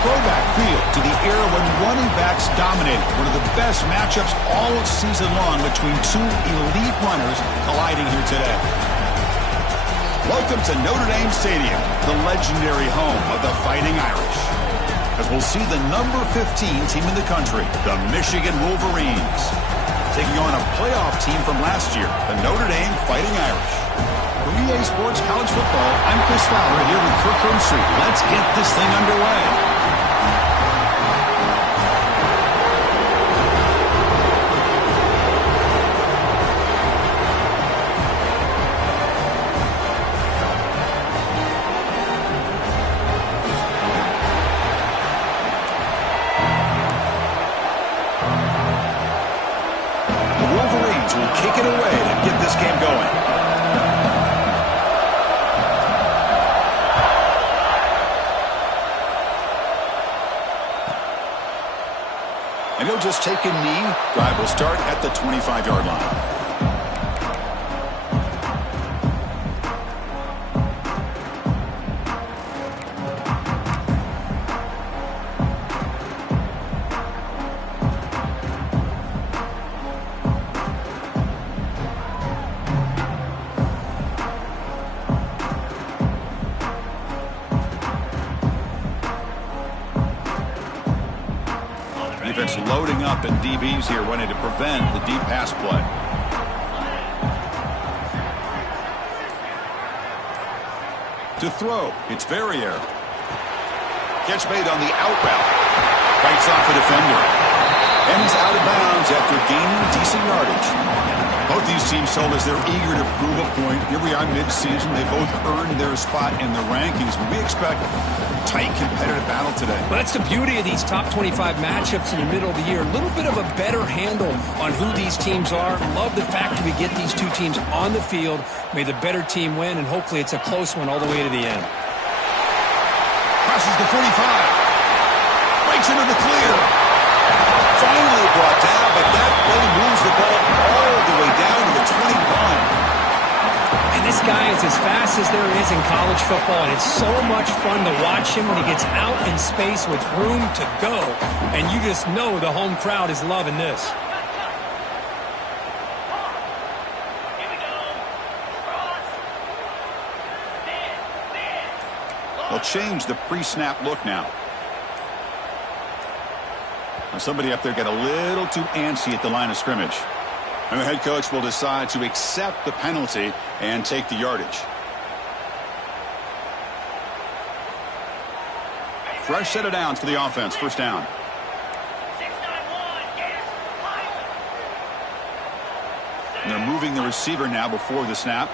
throwback feel to the era when running backs dominated. One of the best matchups all season long between two elite runners colliding here today. Welcome to Notre Dame Stadium, the legendary home of the Fighting Irish. As we'll see the number 15 team in the country, the Michigan Wolverines, taking on a playoff team from last year, the Notre Dame Fighting Irish. For EA Sports College Football, I'm Chris Fowler here with Kirk Herbstreit. Let's get this thing underway. Kick it away to get this game going. And he'll just take a knee. Drive will start at the 25-yard line. Defense loading up, and DBs here wanting to prevent the deep pass play. To throw, it's Verrier. Catch made on the out route. Fights off a defender. And he's out of bounds after gaining decent yardage. Both these teams told us they're eager to prove a point. Here we are mid-season. They both earned their spot in the rankings. But we expect a tight, competitive battle today. Well, that's the beauty of these top 25 matchups in the middle of the year. A little bit of a better handle on who these teams are. Love the fact that we get these two teams on the field. May the better team win, and hopefully it's a close one all the way to the end. Crosses the 45. Breaks into the clear. Finally brought down, but that play moves the ball all the way down to the 21. And this guy is as fast as there is in college football, and it's so much fun to watch him when he gets out in space with room to go. And you just know the home crowd is loving this. They'll change the pre-snap look now. Somebody up there got a little too antsy at the line of scrimmage. And the head coach will decide to accept the penalty and take the yardage. Fresh set of downs for the offense. First down. And they're moving the receiver now before the snap.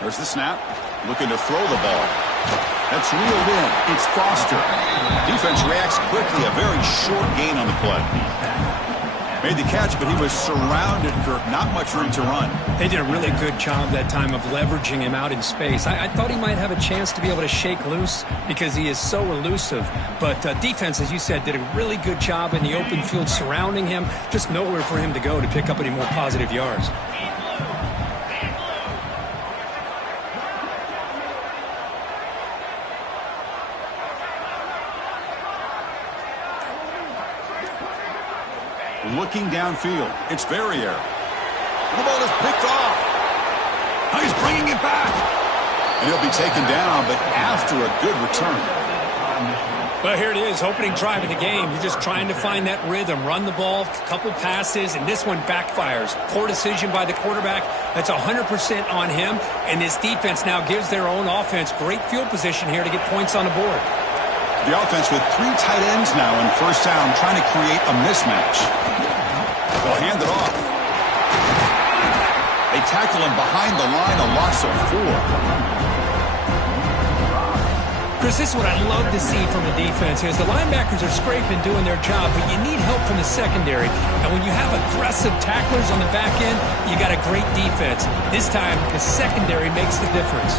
There's the snap. Looking to throw the ball. That's reeled in. It's Foster. Defense reacts quickly. A very short gain on the play. Made the catch, but he was surrounded, Kirk. Not much room to run. They did a really good job that time of leveraging him out in space. I thought he might have a chance to be able to shake loose because he is so elusive. But defense, as you said, did a really good job in the open field surrounding him. Just nowhere for him to go to pick up any more positive yards. Looking downfield. It's Verrier. The ball is picked off. Now he's bringing it back. And he'll be taken down, but after a good return. Well, here it is, opening drive of the game. You're just trying to find that rhythm, run the ball, couple passes, and this one backfires. Poor decision by the quarterback. That's 100% on him. And this defense now gives their own offense great field position here to get points on the board. The offense with three tight ends now in first down, trying to create a mismatch. They'll hand it off. They tackle him behind the line, a loss of 4. Chris, this is what I love to see from the defense is the linebackers are scraping, doing their job, but you need help from the secondary. And when you have aggressive tacklers on the back end, you got a great defense. This time, the secondary makes the difference.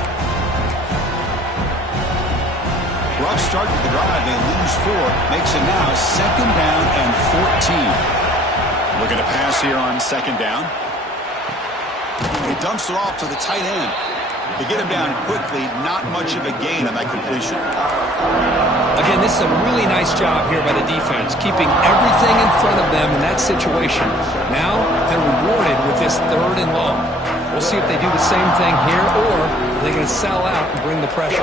Rough start to the drive. They lose 4. Makes it now second down and 14. Looking to pass here on second down. He dumps it off to the tight end. To get him down quickly, not much of a gain on that completion. Again, this is a really nice job here by the defense, keeping everything in front of them in that situation. Now they're rewarded with this 3rd and long. We'll see if they do the same thing here, or are they going to sell out and bring the pressure.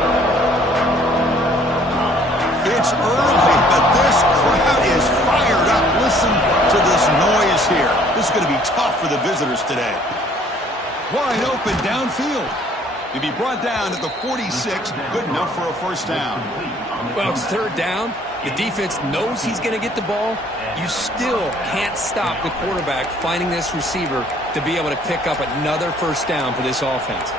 It's early, but this crowd is fired up. Listen to this noise here. This is going to be tough for the visitors today. Wide open downfield. He'll be brought down at the 46. Good enough for a first down. Well, it's 3rd down. The defense knows he's going to get the ball. You still can't stop the quarterback finding this receiver to be able to pick up another first down for this offense.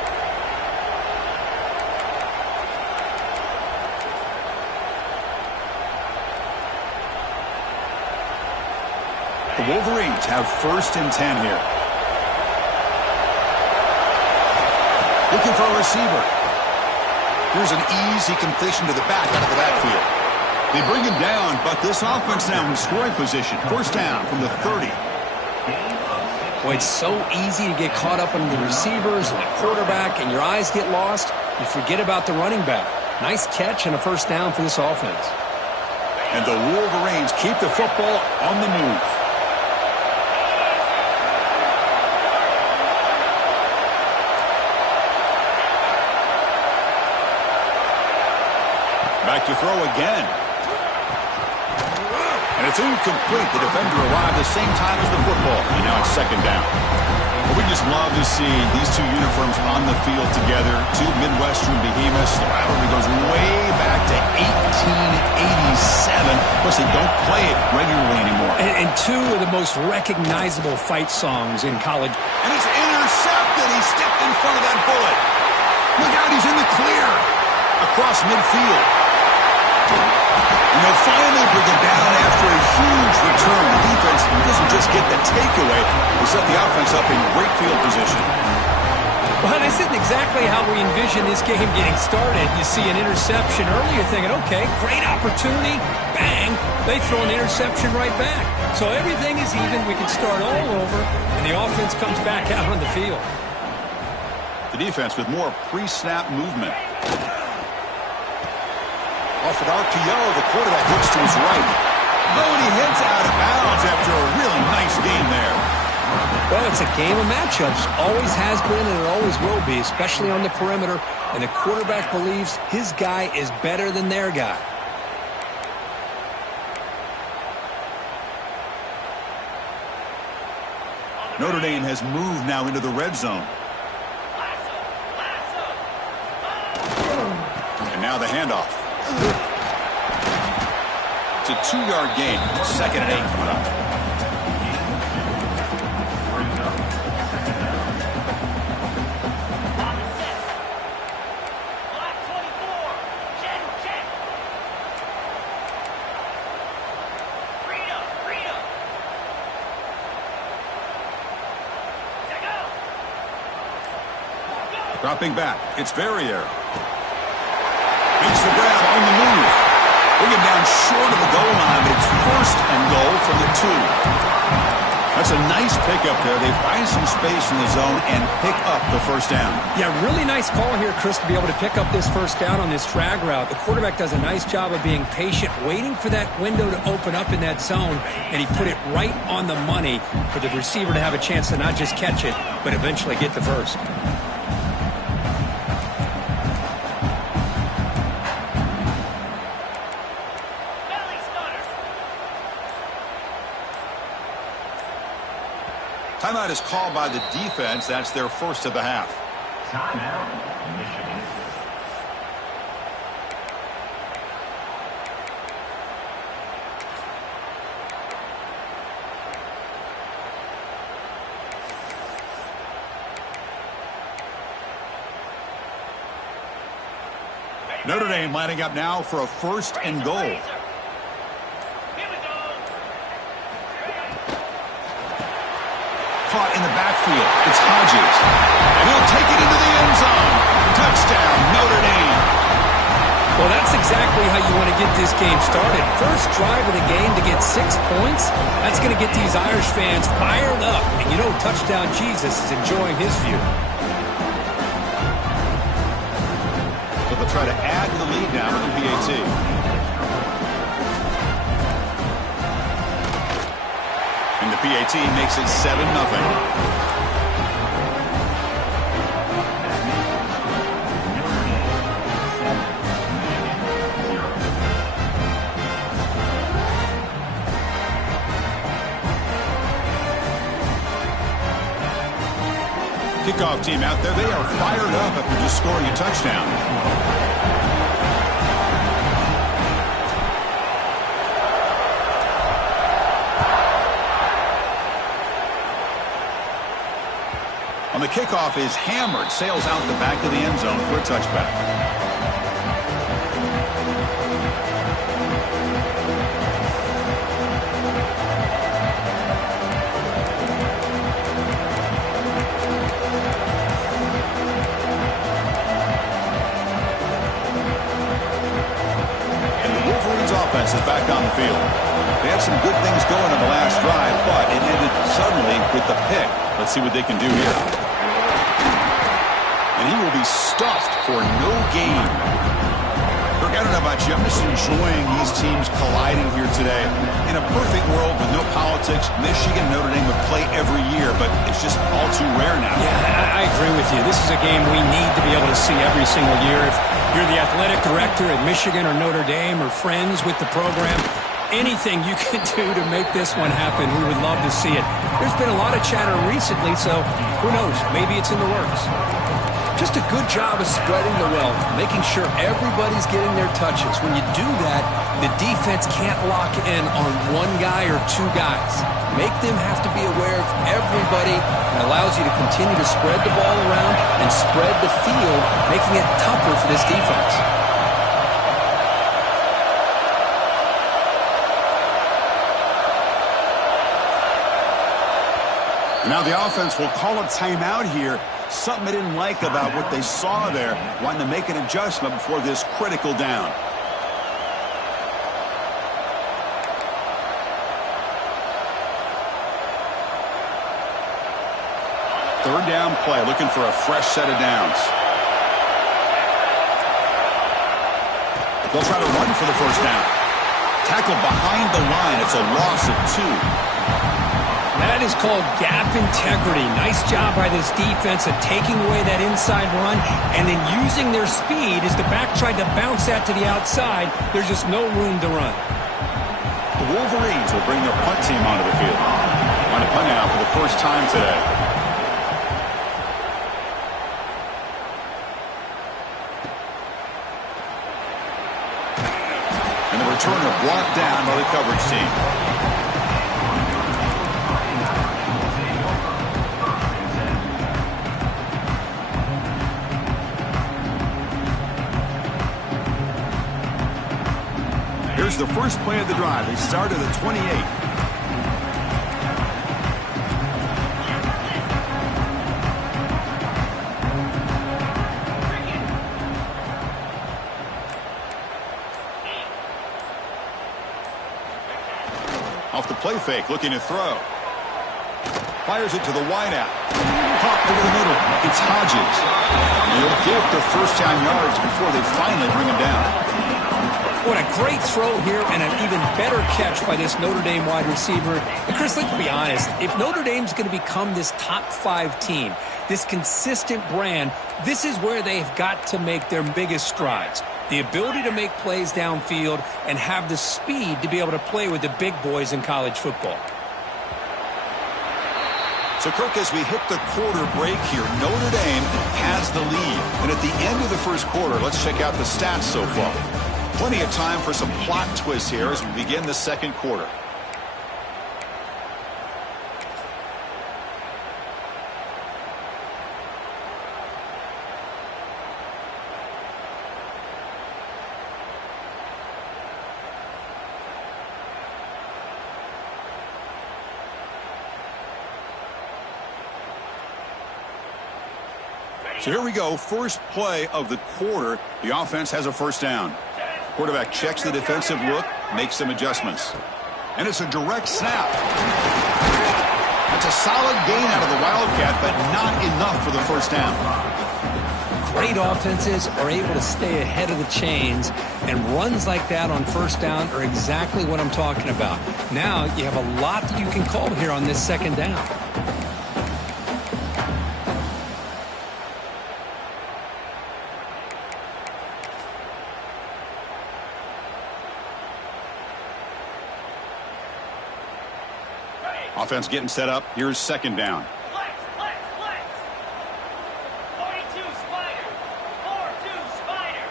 The Wolverines have 1st and 10 here. Looking for a receiver. Here's an easy completion to the back out of the backfield. They bring him down, but this offense now in scoring position. First down from the 30. Boy, it's so easy to get caught up on the receivers and the quarterback, and your eyes get lost. You forget about the running back. Nice catch and a first down for this offense. And the Wolverines keep the football on the move. Back to throw again. And it's incomplete. The defender arrived the same time as the football. And now it's second down. Well, we just love to see these two uniforms on the field together. Two Midwestern behemoths. The rivalry goes way back to 1887. Plus, they don't play it regularly anymore. And two of the most recognizable fight songs in college. And he's intercepted. He stepped in front of that bullet. Look out, he's in the clear. Across midfield. And they'll finally bring it down after a huge return. The defense doesn't just get the takeaway. They set the offense up in great field position. Well, this isn't exactly how we envision this game getting started. You see an interception early, you're thinking, okay, great opportunity. Bang, they throw an interception right back. So everything is even. We can start all over, and the offense comes back out on the field. The defense with more pre-snap movement. Off an RPO, the quarterback looks to his right. Oh, and he hits out of bounds after a really nice game there. Well, it's a game of matchups. Always has been and it always will be, especially on the perimeter. And the quarterback believes his guy is better than their guy. Notre Dame has moved now into the red zone. And now the handoff. It's a 2-yard gain. 2nd and 8 coming up. Dropping back. It's Verrier. Makes the grab on the move. Bring him down short of the goal line, but it's 1st and goal from the 2. That's a nice pickup there. They find some space in the zone and pick up the first down. Yeah, really nice call here, Chris, to be able to pick up this first down on this drag route. The quarterback does a nice job of being patient, waiting for that window to open up in that zone, and he put it right on the money for the receiver to have a chance to not just catch it, but eventually get the first. Timeout is called by the defense. That's their first of the half. Timeout, Michigan. Notre Dame lining up now for a 1st and goal. Caught in the backfield. It's Hodges. And he'll take it into the end zone. Touchdown, Notre Dame. Well, that's exactly how you want to get this game started. First drive of the game to get 6 points. That's going to get these Irish fans fired up. And you know Touchdown Jesus is enjoying his view. So they'll try to add to the lead now with the PAT. And the PAT makes it 7-0. Kickoff team out there. They are fired up after just scoring a touchdown. On the kickoff is hammered. Sails out the back of the end zone for a touchback. Offense is back on the field. They had some good things going on the last drive, but it ended suddenly with the pick. Let's see what they can do here. And he will be stuffed for no gain. Kirk, I don't know about you. I'm just enjoying these teams colliding here today. In a perfect world with no politics, Michigan and Notre Dame would play every year, but it's just all too rare now. Yeah, I agree with you. This is a game we need to be able to see every single year. If you're the athletic director at Michigan or Notre Dame or friends with the program, anything you can do to make this one happen, we would love to see it. There's been a lot of chatter recently, so who knows? Maybe it's in the works. Just a good job of spreading the wealth, making sure everybody's getting their touches. When you do that, the defense can't lock in on one guy or two guys. Make them have to be aware of everybody. It allows you to continue to spread the ball around and spread the field, making it tougher for this defense. Now the offense will call a timeout here. Something they didn't like about what they saw there. Wanting to make an adjustment before this critical down. Third down play, looking for a fresh set of downs. They'll try to run for the first down. Tackled behind the line. It's a loss of 2. That is called gap integrity. Nice job by this defense of taking away that inside run and then using their speed as the back tried to bounce that to the outside. There's just no room to run. The Wolverines will bring their punt team onto the field. On a punt out for the first time today. And the returner brought down by the coverage team. Here's the first play of the drive. They start at the 28. Off the play fake, looking to throw. Fires it to the wideout. Pop over the middle. It's Hodges. They'll get the first down yards before they finally bring him down. What a great throw here and an even better catch by this Notre Dame wide receiver. And Chris, let's be honest. If Notre Dame's going to become this top 5 team, this consistent brand, this is where they've got to make their biggest strides. The ability to make plays downfield and have the speed to be able to play with the big boys in college football. So, Kirk, as we hit the quarter break here, Notre Dame has the lead. And at the end of the first quarter, let's check out the stats so far. Plenty of time for some plot twists here as we begin the second quarter. So here we go, first play of the quarter. The offense has a first down. Quarterback checks the defensive look, makes some adjustments. And it's a direct snap. That's a solid gain out of the Wildcat, but not enough for the first down. Great offenses are able to stay ahead of the chains, and runs like that on first down are exactly what I'm talking about. Now you have a lot that you can call here on this second down. Offense getting set up. Here's second down. Flex. 42 Spider. 4-2 Spider.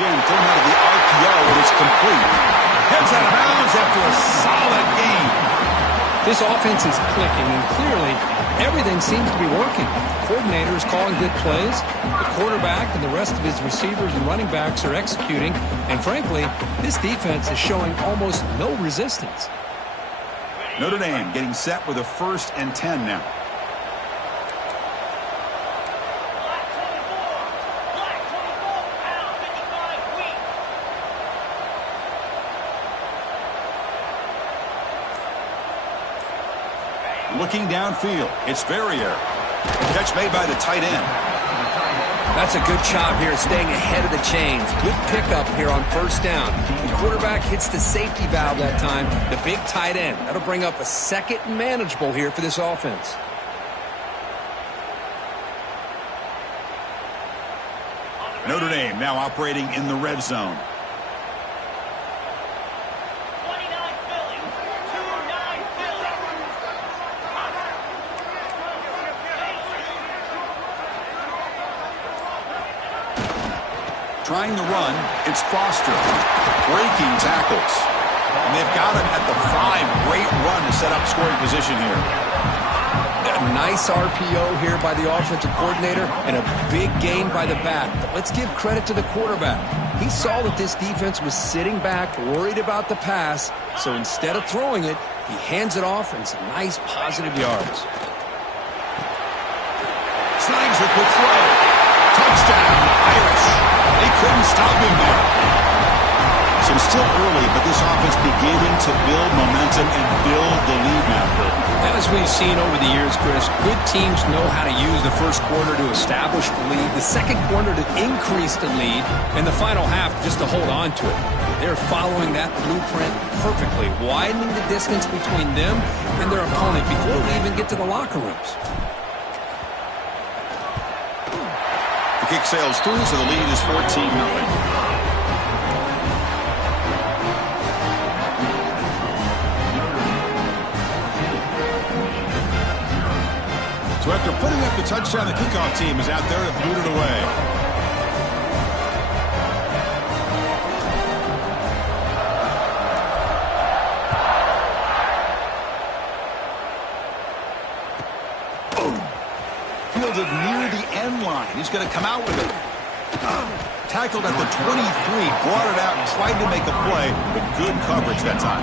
Again, thrown out of the RPO. It is complete. Heads out of bounds after a solid gain. This offense is clicking, and clearly everything seems to be working. The coordinator is calling good plays. The quarterback and the rest of his receivers and running backs are executing. And frankly, this defense is showing almost no resistance. Notre Dame getting set with a 1st and 10 now. Black 24, pound 55 weak. Looking downfield. It's Verrier. Catch made by the tight end. That's a good job here, staying ahead of the chains. Good pickup here on first down. The quarterback hits the safety valve that time, the big tight end. That'll bring up a second and manageable here for this offense. Notre Dame now operating in the red zone. 29 Philly. 2-9 Philly. Trying to run, it's Foster. Breaking tackles. And they've got him at the 5. Great run to set up scoring position here. A nice RPO here by the offensive coordinator and a big gain by the back. But let's give credit to the quarterback. He saw that this defense was sitting back, worried about the pass, so instead of throwing it, he hands it off and some nice positive yards. Snags a quick throw. Touchdown, Irish. They couldn't stop him there. So it's still early, but this offense beginning to build momentum and build the lead now. As we've seen over the years, Chris, good teams know how to use the first quarter to establish the lead, the second quarter to increase the lead, and the final half just to hold on to it. They're following that blueprint perfectly, widening the distance between them and their opponent before they even get to the locker rooms. The kick sails through, so the lead is 14-0. So after putting up the touchdown, the kickoff team is out there to boot it away. Fielded near the end line. He's going to come out with it. Tackled at the 23, brought it out and tried to make a play, but good coverage that time.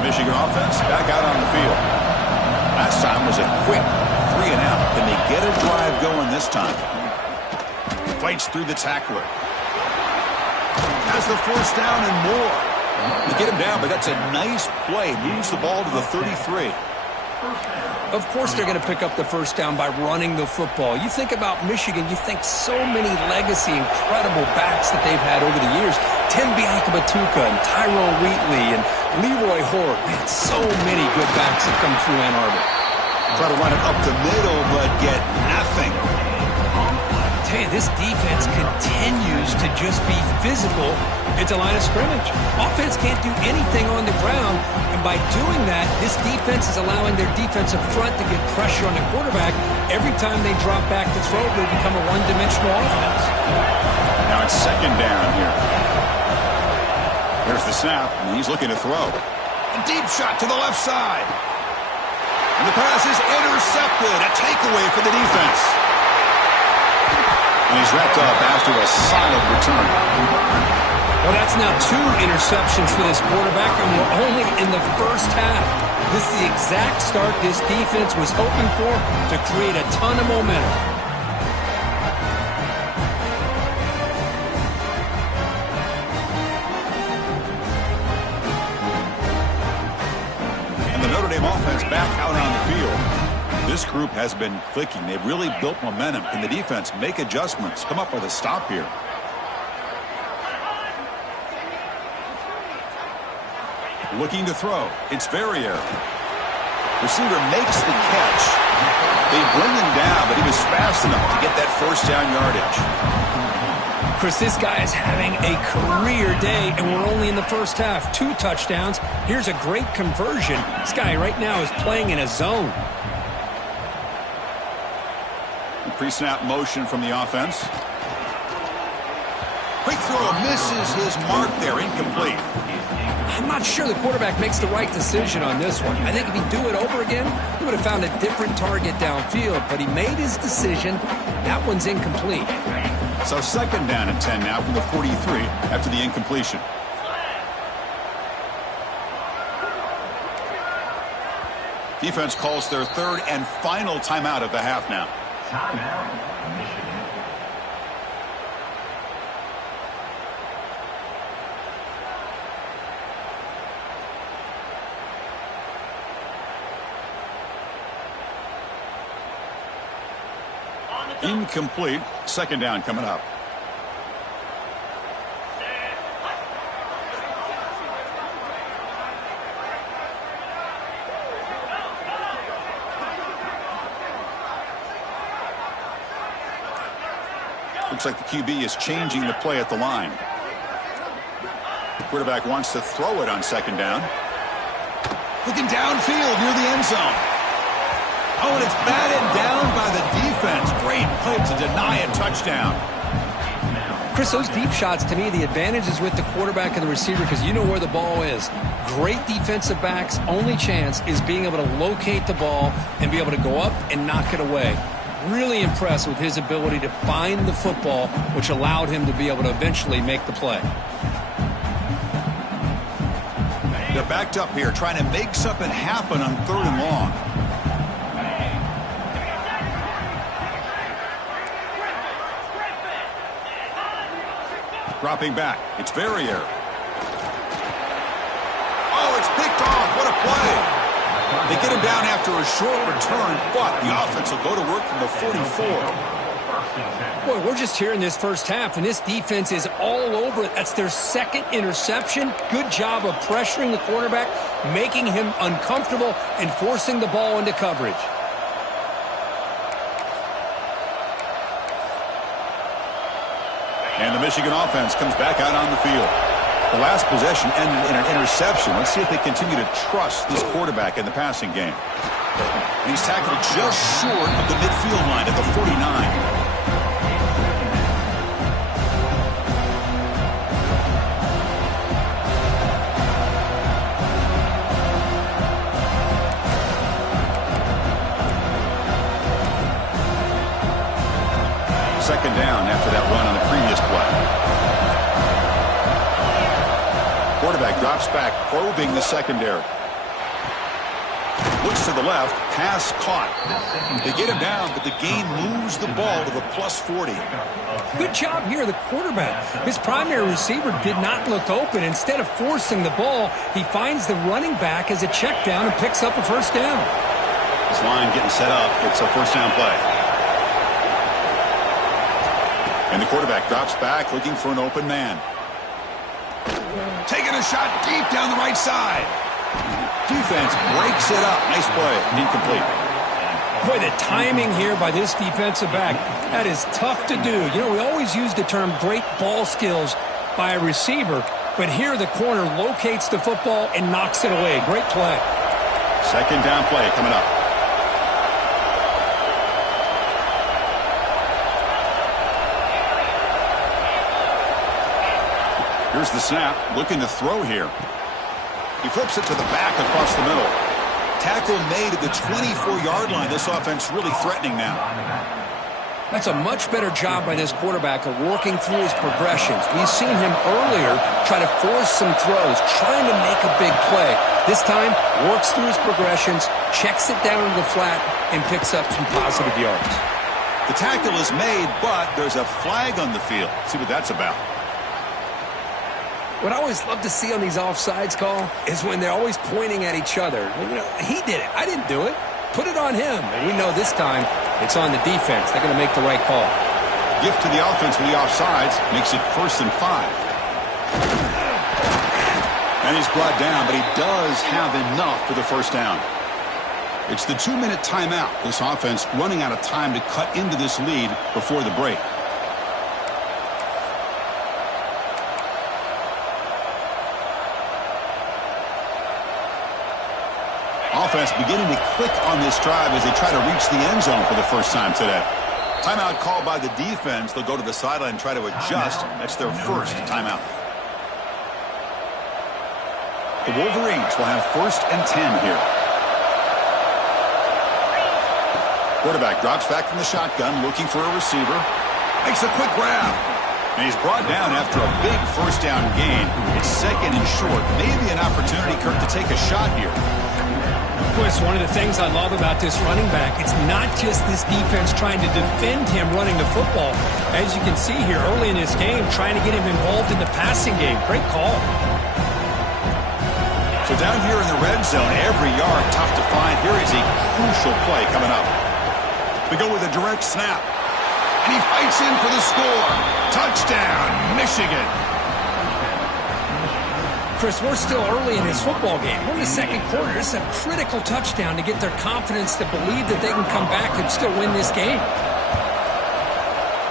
Michigan offense back out on the field. Last time was a quick 3 and out. Can they get a drive going this time? Fights through the tackler. Has the first down and more. They get him down, but that's a nice play. Moves the ball to the 33. Of course they're going to pick up the first down by running the football. You think about Michigan, you think so many legacy, incredible backs that they've had over the years. Tim Biakabatuka and Tyrone Wheatley and Leroy Horde. Man, so many good backs that come through Ann Arbor. Try to run it up the middle, but get nothing. I tell you, this defense continues to just be physical at the line of scrimmage. Offense can't do anything on the ground, and by doing that, this defense is allowing their defensive front to get pressure on the quarterback. Every time they drop back to throw, they become a one-dimensional offense. Now it's second down here. There's the snap, and he's looking to throw. A deep shot to the left side. And the pass is intercepted. A takeaway for the defense. And he's wrapped up after a solid return. Well, that's now 2 interceptions for this quarterback, and we're only in the first half. This is the exact start this defense was hoping for to create a ton of momentum. And the Notre Dame offense back out on the field. This group has been clicking. They've really built momentum. Can the defense make adjustments, come up with a stop here? Looking to throw. It's Verrier. Receiver makes the catch. They bring him down, but he was fast enough to get that first down yardage. Chris, this guy is having a career day, and we're only in the first half. 2 touchdowns. Here's a great conversion. This guy right now is playing in a zone. Pre-snap motion from the offense. Quick throw misses his mark there. Incomplete. I'm not sure the quarterback makes the right decision on this one. I think if he'd do it over again, he would have found a different target downfield, but he made his decision. That one's incomplete. So second down and 10 now from the 43 after the incompletion. Defense calls their third and final timeout of the half now. Timeout, Michigan. Incomplete. Second down coming up. Looks like the QB is changing the play at the line. The quarterback wants to throw it on second down. Looking downfield near the end zone. Oh, and it's batted down by the defense. Great play to deny a touchdown. Chris, those deep shots, to me, the advantage is with the quarterback and the receiver because you know where the ball is. Great defensive backs' only chance is being able to locate the ball and be able to go up and knock it away. Really impressed with his ability to find the football, which allowed him to be able to eventually make the play. They're backed up here, trying to make something happen on third and long. Dropping back. It's Verrier. Oh, it's picked off. What a play. They get him down after a short return, but the offense will go to work from the 44. Boy, we're just here in this first half, and this defense is all over it. That's their second interception. Good job of pressuring the quarterback, making him uncomfortable, and forcing the ball into coverage. And the Michigan offense comes back out on the field. The last possession ended in an interception. Let's see if they continue to trust this quarterback in the passing game. And he's tackled just short of the midfield line at the 49. Second down after that run on the previous play. Quarterback drops back, probing the secondary. Looks to the left, pass caught. They get him down, but the gain moves the ball to the plus 40. Good job here, the quarterback. His primary receiver did not look open. Instead of forcing the ball, he finds the running back as a check down and picks up a first down. This line getting set up. It's a first down play. And the quarterback drops back, looking for an open man. Taking a shot deep down the right side. Defense breaks it up. Nice play. Incomplete. Boy, the timing here by this defensive back, that is tough to do. You know, we always use the term great ball skills by a receiver, but here the corner locates the football and knocks it away. Great play. Second down play coming up. Here's the snap, looking to throw here. He flips it to the back across the middle. Tackle made at the 24-yard line. This offense really threatening now. That's a much better job by this quarterback of working through his progressions. We've seen him earlier try to force some throws, trying to make a big play. This time, works through his progressions, checks it down to the flat, and picks up some positive yards. The tackle is made, but there's a flag on the field. See what that's about. What I always love to see on these offsides call is when they're always pointing at each other. You know, he did it. I didn't do it. Put it on him. And we know this time it's on the defense. They're going to make the right call. Gift to the offense with the offsides makes it 1st and 5. And he's brought down, but he does have enough for the first down. It's the 2-minute timeout. This offense running out of time to cut into this lead before the break. Offense beginning to click on this drive as they try to reach the end zone for the first time today. Timeout called by the defense. They'll go to the sideline and try to adjust. That's their first timeout. The Wolverines will have 1st and 10 here. Quarterback drops back from the shotgun, looking for a receiver. Makes a quick grab. And he's brought down after a big first down gain. It's 2nd and short. Maybe an opportunity, Kirk, to take a shot here. Chris, one of the things I love about this running back, it's not just this defense trying to defend him running the football. As you can see here early in this game, trying to get him involved in the passing game. Great call. So down here in the red zone, every yard tough to find. Here is a crucial play coming up. We go with a direct snap. And he fights in for the score. Touchdown, Michigan. Chris, we're still early in this football game. We're in the 2nd quarter. This is a critical touchdown to get their confidence to believe that they can come back and still win this game.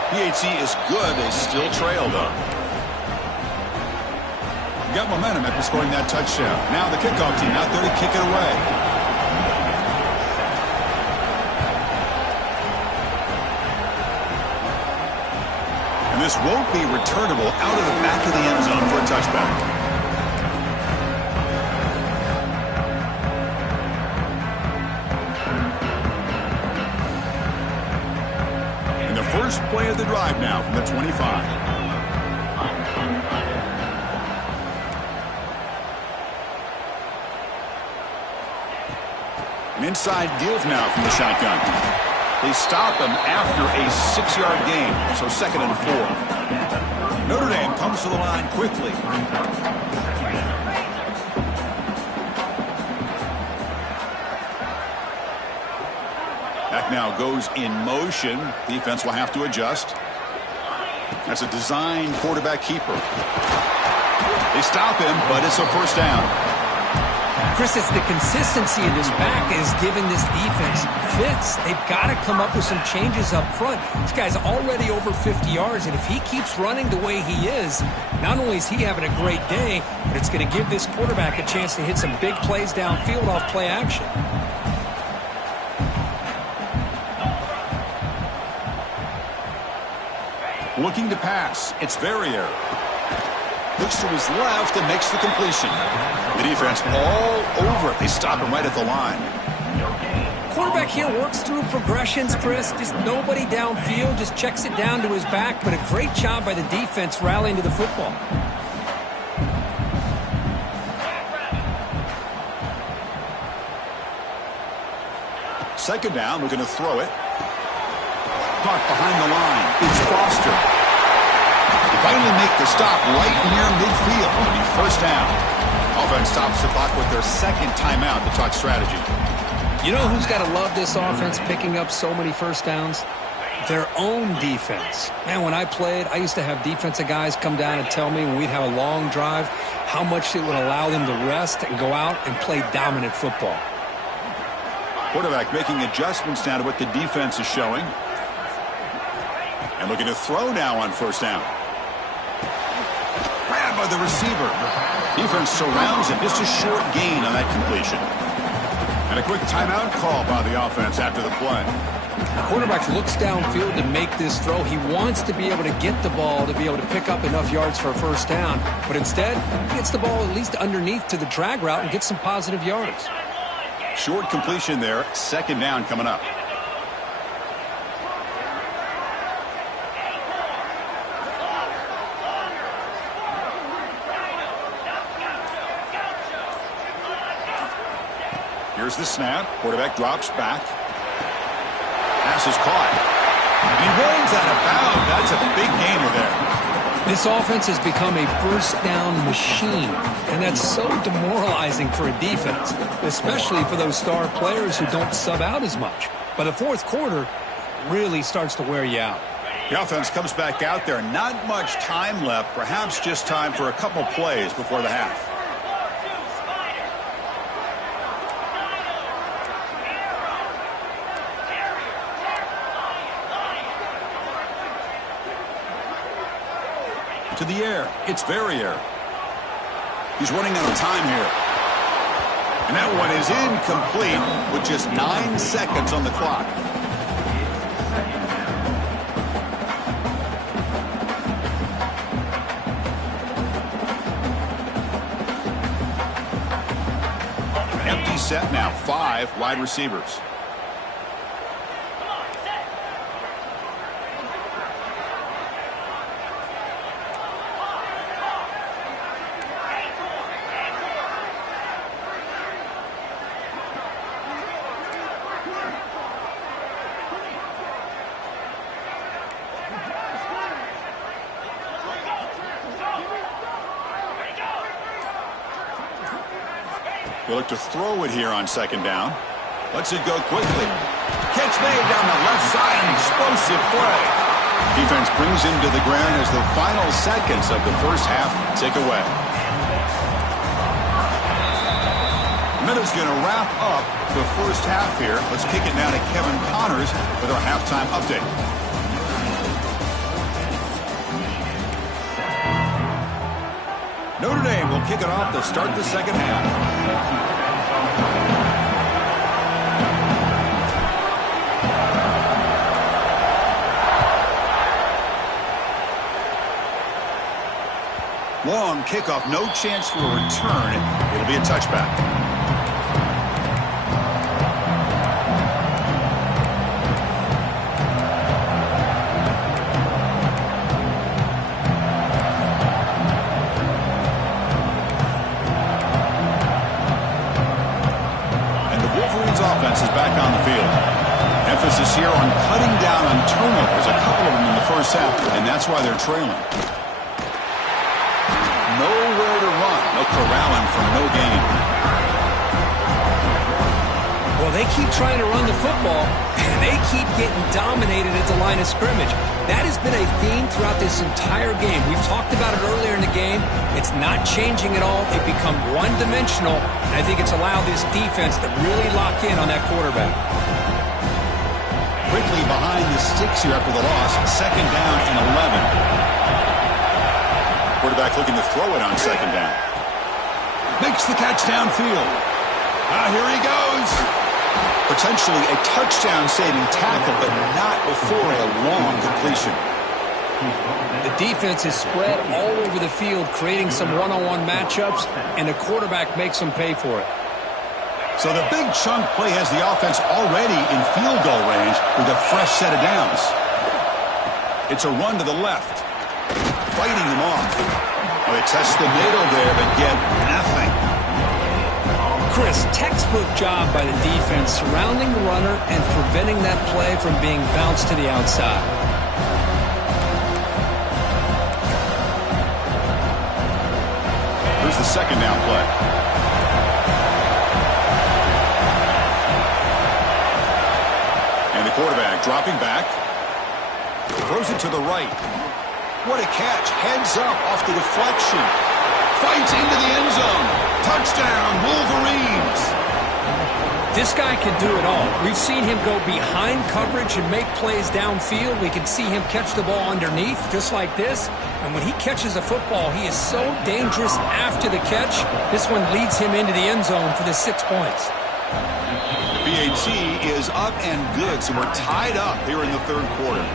PHC is good. They still trail, though. Got momentum after scoring that touchdown. Now the kickoff team out there to kick it away. And this won't be returnable out of the back of the end zone for a touchback. First play of the drive now from the 25. An inside give now from the shotgun. They stop him after a 6-yard gain, so 2nd and 4. Notre Dame comes to the line quickly. Back now goes in motion. Defense will have to adjust. That's a design quarterback keeper. They stop him, but it's a first down. Chris, it's the consistency in this back is giving this defense fits. They've got to come up with some changes up front. This guy's already over 50 yards, and if he keeps running the way he is, not only is he having a great day, but it's going to give this quarterback a chance to hit some big plays downfield off play action. Looking to pass. It's Verrier. Looks to his left and makes the completion. The defense all over it. They stop him right at the line. Quarterback here works through progressions, Chris. Just nobody downfield. Just checks it down to his back. But a great job by the defense rallying to the football. Second down. We're going to throw it. Caught behind the line. It's Foster. They finally make the stop right near midfield. It'll be first down. Offense stops the clock with their 2nd timeout to talk strategy. You know who's got to love this offense picking up so many first downs? Their own defense. Man, when I played, I used to have defensive guys come down and tell me when we'd have a long drive how much it would allow them to rest and go out and play dominant football. Quarterback making adjustments now to what the defense is showing. And looking to throw now on first down. Grabbed by the receiver. Defense surrounds him. Just a short gain on that completion. And a quick timeout call by the offense after the play. The quarterback looks downfield to make this throw. He wants to be able to get the ball to be able to pick up enough yards for a first down. But instead, he gets the ball at least underneath to the drag route and gets some positive yards. Short completion there. Second down coming up. Here's the snap. Quarterback drops back. Pass is caught. He runs out of bounds. That's a big gainer there. This offense has become a first down machine, and that's so demoralizing for a defense, especially for those star players who don't sub out as much. But the fourth quarter really starts to wear you out. The offense comes back out there. Not much time left. Perhaps just time for a couple plays before the half. To the air. It's very air. He's running out of time here. And that one is incomplete with just 9 seconds on the clock. Empty set now. 5 wide receivers. They look to throw it here on second down. Lets it go quickly. Catch made down the left side. An explosive play. Defense brings him to the ground as the final seconds of the first half tick away. Minute's going to wrap up the first half here. Let's kick it now to Kevin Connors with our halftime update. Notre Dame will kick it off to start the second half. Long kickoff, no chance for a return. It'll be a touchback. Offense is back on the field. Emphasis here on cutting down on turnovers, a couple of them in the first half, and that's why they're trailing. Nowhere to run. No corralling for no gain. Well, they keep trying to run the football, and they keep getting dominated at the line of scrimmage. That has been a theme throughout this entire game. We've talked about it earlier in the game. It's not changing at all. They've become one-dimensional, and I think it's allowed this defense to really lock in on that quarterback. Quickly behind the sticks here after the loss. Second down and 11. Quarterback looking to throw it on second down. Makes the catch downfield. Here he goes. Potentially a touchdown-saving tackle, but not before a long completion. The defense is spread all over the field, creating some one-on-one matchups, and the quarterback makes them pay for it. So the big chunk play has the offense already in field goal range with a fresh set of downs. It's a run to the left. Fighting them off. Oh, they test the middle there, but get nothing. Chris, textbook job by the defense surrounding the runner and preventing that play from being bounced to the outside. Here's the second down play. And the quarterback dropping back. Throws it to the right. What a catch. Heads up off the deflection. Fights into the end zone. Touchdown, Wolverines. This guy can do it all. We've seen him go behind coverage and make plays downfield. We can see him catch the ball underneath, just like this. And when he catches a football, he is so dangerous after the catch. This one leads him into the end zone for the 6 points. BAT is up and good, so we're tied up here in the third quarter.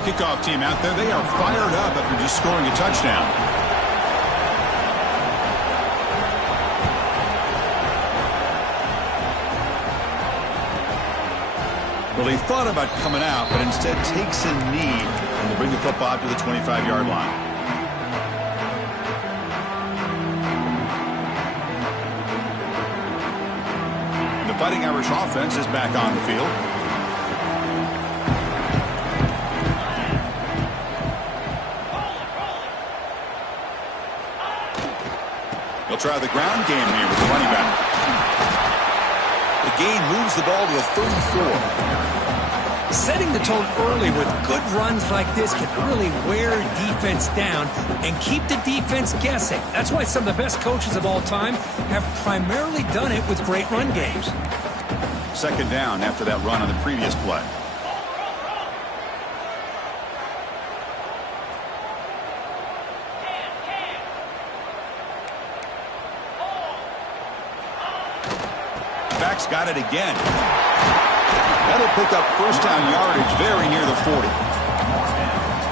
Kickoff team out there, they are fired up after just scoring a touchdown. Well, he thought about coming out, but instead takes a knee and will bring the football to the 25-yard line. The Fighting Irish offense is back on the field. They'll try the ground game here with the running back. The gain moves the ball to the 34. Setting the tone early with good runs like this can really wear defense down and keep the defense guessing. That's why some of the best coaches of all time have primarily done it with great run games. Second down after that run on the previous play. Back's got it again. That'll pick up first down yardage very near the 40.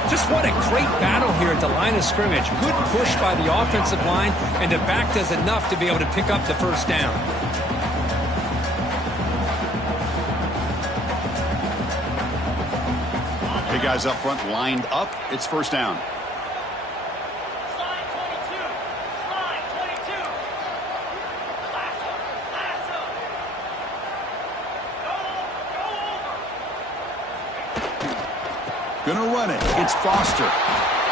Just what a great battle here at the line of scrimmage. Good push by the offensive line, and the back does enough to be able to pick up the first down. Big guys up front lined up. It's first down. Slide 22. Slide 22. Lasso. Lasso. Go over. Gonna run it. It's Foster.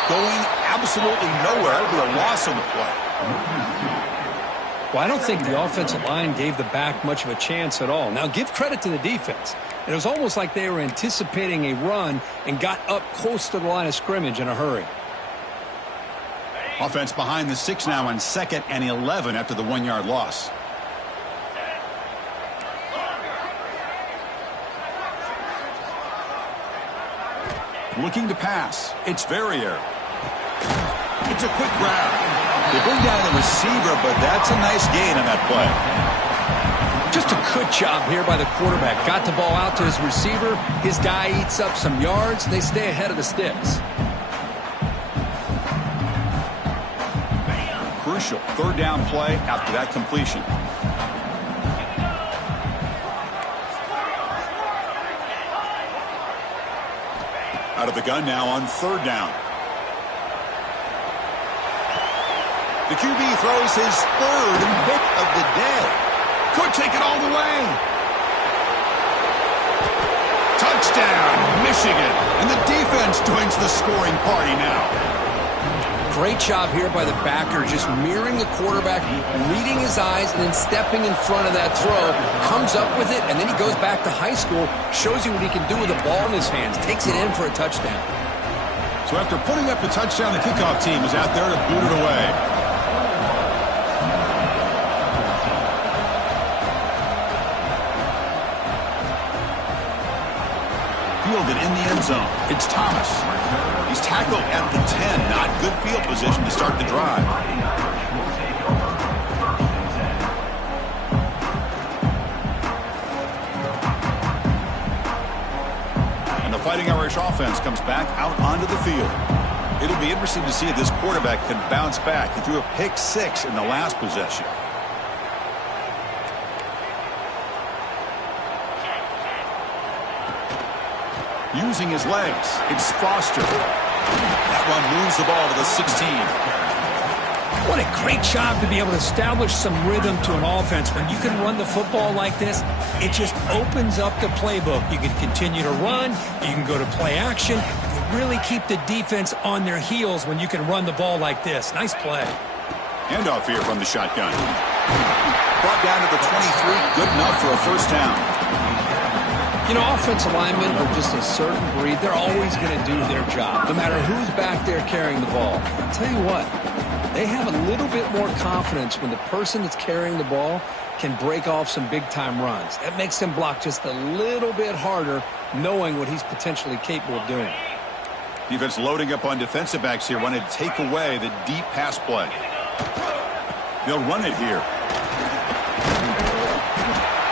Going absolutely nowhere with a loss on the play. Well, I don't think the offensive line gave the back much of a chance at all. Now, give credit to the defense. It was almost like they were anticipating a run and got up close to the line of scrimmage in a hurry. Offense behind the 6 now on 2nd and 11 after the 1-yard loss. Looking to pass. It's Verrier. It's a quick grab. They bring down the receiver, but that's a nice gain on that play. Just a good job here by the quarterback. Got the ball out to his receiver. His guy eats up some yards. They stay ahead of the sticks. Crucial third down play after that completion. Out of the gun now on third down. The QB throws his third hit of the day. Could take it all the way. Touchdown, Michigan. And the defense joins the scoring party now. Great job here by the backer, just mirroring the quarterback, reading his eyes, and then stepping in front of that throw. Comes up with it, and then he goes back to high school, shows you what he can do with the ball in his hands, takes it in for a touchdown. So after putting up the touchdown, the kickoff team is out there to boot it away. Fielded in the end zone. It's Thomas. He's tackled at the 10. Not good field position to start the drive. And the Fighting Irish offense comes back out onto the field. It'll be interesting to see if this quarterback can bounce back. He threw a pick 6 in the last possession. Using his legs, it's Foster. That one moves the ball to the 16. What a great job to be able to establish some rhythm to an offense. When you can run the football like this, it just opens up the playbook. You can continue to run. You can go to play action. You really keep the defense on their heels when you can run the ball like this. Nice play. Handoff here from the shotgun. Brought down to the 23. Good enough for a first down. You know, offensive linemen are just a certain breed. They're always going to do their job, no matter who's back there carrying the ball. I'll tell you what, they have a little bit more confidence when the person that's carrying the ball can break off some big-time runs. That makes them block just a little bit harder, knowing what he's potentially capable of doing. Defense loading up on defensive backs here, wanting to take away the deep pass play. They'll run it here.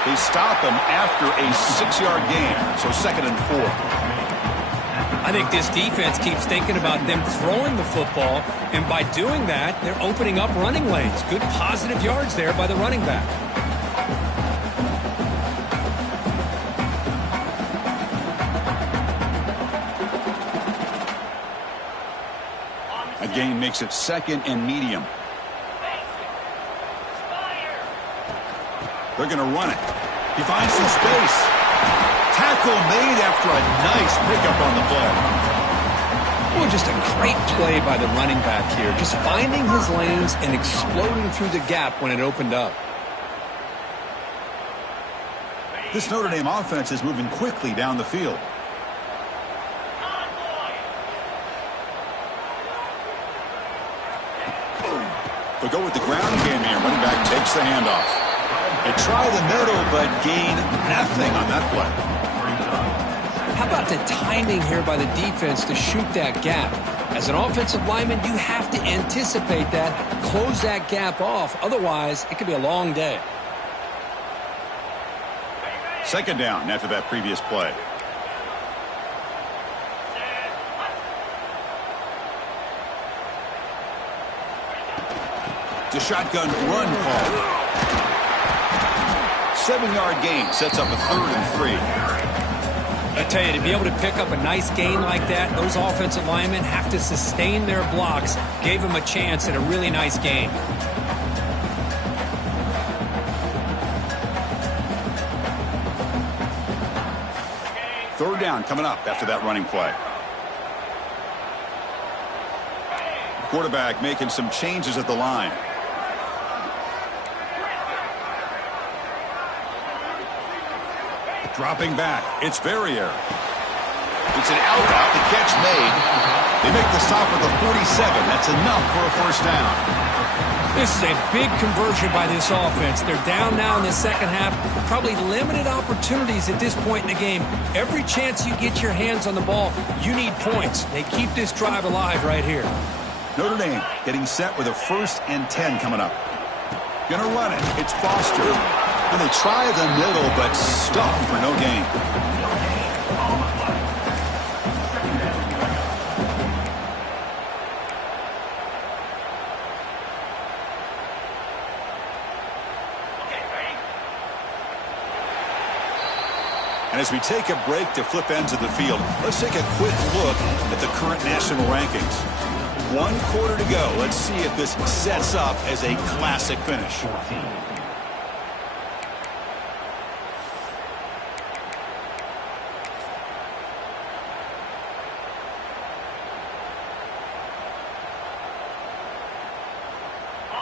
They stop him after a 6-yard gain, so 2nd and 4. I think this defense keeps thinking about them throwing the football, and by doing that, they're opening up running lanes. Good positive yards there by the running back. A gain makes it 2nd and medium. They're going to run it. He finds some space. Tackle made after a nice pickup on the play. Well, just a great play by the running back here. Just finding his lanes and exploding through the gap when it opened up. This Notre Dame offense is moving quickly down the field. They'll go with the ground game here. Running back takes the handoff. They try the middle, but gain nothing on that play. How about the timing here by the defense to shoot that gap? As an offensive lineman, you have to anticipate that, close that gap off. Otherwise, it could be a long day. Second down after that previous play. It's a shotgun run call. 7-yard gain sets up a 3rd and 3. I tell you, to be able to pick up a nice gain like that, those offensive linemen have to sustain their blocks. Gave them a chance at a really nice gain. Third down coming up after that running play. Quarterback making some changes at the line. Dropping back, it's Verrier. It's an out route, the catch made. They make the stop at the 47. That's enough for a first down. This is a big conversion by this offense. They're down now in the second half. Probably limited opportunities at this point in the game. Every chance you get your hands on the ball, you need points. They keep this drive alive right here. Notre Dame getting set with a 1st and 10 coming up. Gonna run it. It's Foster. And they try the middle, but stuffed for no gain. And as we take a break to flip ends of the field, let's take a quick look at the current national rankings. 1 quarter to go. Let's see if this sets up as a classic finish.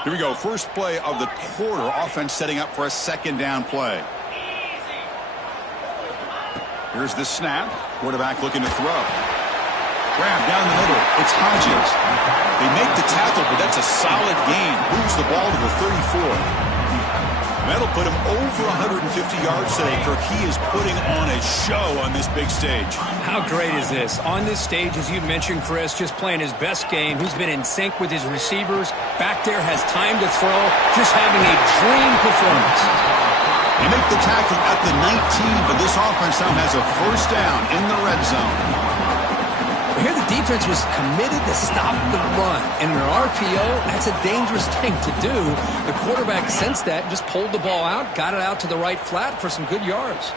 Here we go. First play of the quarter. Offense setting up for a 2nd down play. Here's the snap. Quarterback looking to throw. Grab down the middle. It's Hodges. They make the tackle, but that's a solid gain. Moves the ball to the 34. That'll put him over 150 yards today. Kirk, he is putting on a show on this big stage. How great is this? On this stage, as you mentioned, Chris, just playing his best game. He's been in sync with his receivers. Back there, has time to throw. Just having a dream performance. They make the tackle at the 19, but this offense now has a first down in the red zone. Here the defense was committed to stop the run. And in an RPO, that's a dangerous thing to do. The quarterback sensed that, just pulled the ball out, got it out to the right flat for some good yards.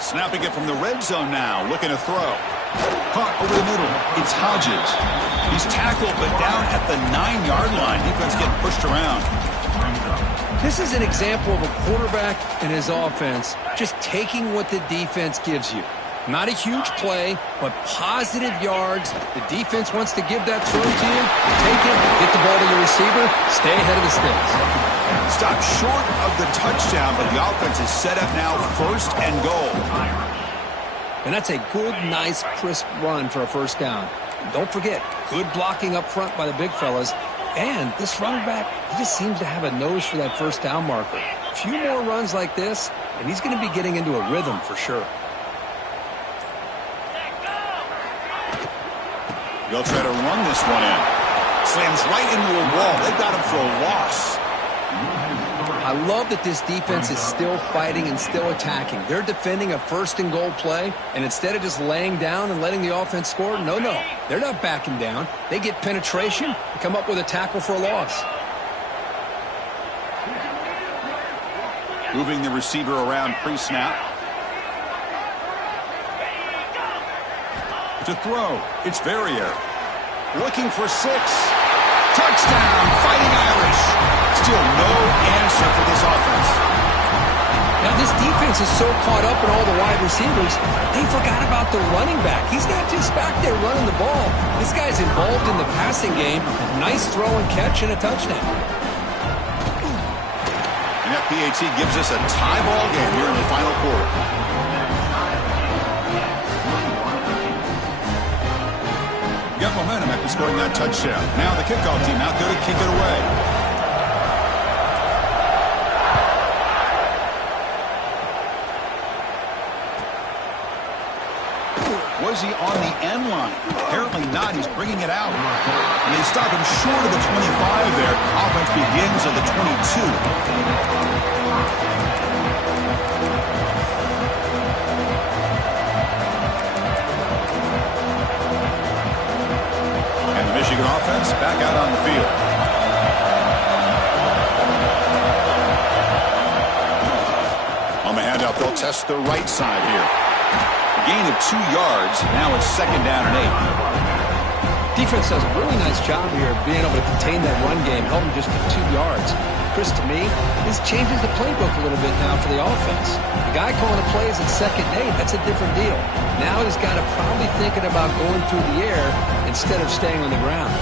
Snapping it from the red zone now, looking to throw. Caught over the middle. It's Hodges. He's tackled, but down at the 9-yard line. Defense getting pushed around. This is an example of a quarterback and his offense just taking what the defense gives you. Not a huge play, but positive yards. The defense wants to give that throw to you. Take it, get the ball to your receiver, stay ahead of the sticks. Stop short of the touchdown, but the offense is set up now 1st and goal. And that's a good, nice, crisp run for a first down. And don't forget, good blocking up front by the big fellas. And this running back, he just seems to have a nose for that first down marker. A few more runs like this, and he's going to be getting into a rhythm for sure. They'll try to run this one in. Slams right into a wall. They got him for a loss. I love that this defense is still fighting and still attacking. They're defending a 1st and goal play, and instead of just laying down and letting the offense score, no. They're not backing down. They get penetration and come up with a tackle for a loss. Moving the receiver around pre-snap. To throw, it's Verrier. Looking for 6. Touchdown, Fighting Irish. Still no answer for this offense. Now, this defense is so caught up in all the wide receivers, they forgot about the running back. He's not just back there running the ball. This guy's involved in the passing game. Nice throw and catch and a touchdown. And that PAT gives us a tie ball game here in the final quarter. Got momentum after scoring that touchdown. Now the kickoff team out there to kick it away. Was he on the end line? Apparently not. He's bringing it out. And they stop him short of the 25 there. Offense begins at the 22. And the Michigan offense back out on the field. On the handoff, they'll test the right side here. Gain of 2 yards. Now it's 2nd down and 8. Defense does a really nice job here of being able to contain that run game, held him just to 2 yards. Chris, to me, this changes the playbook a little bit now for the offense. The guy calling the plays at 2nd and 8, that's a different deal. Now he's got to probably thinking about going through the air instead of staying on the ground.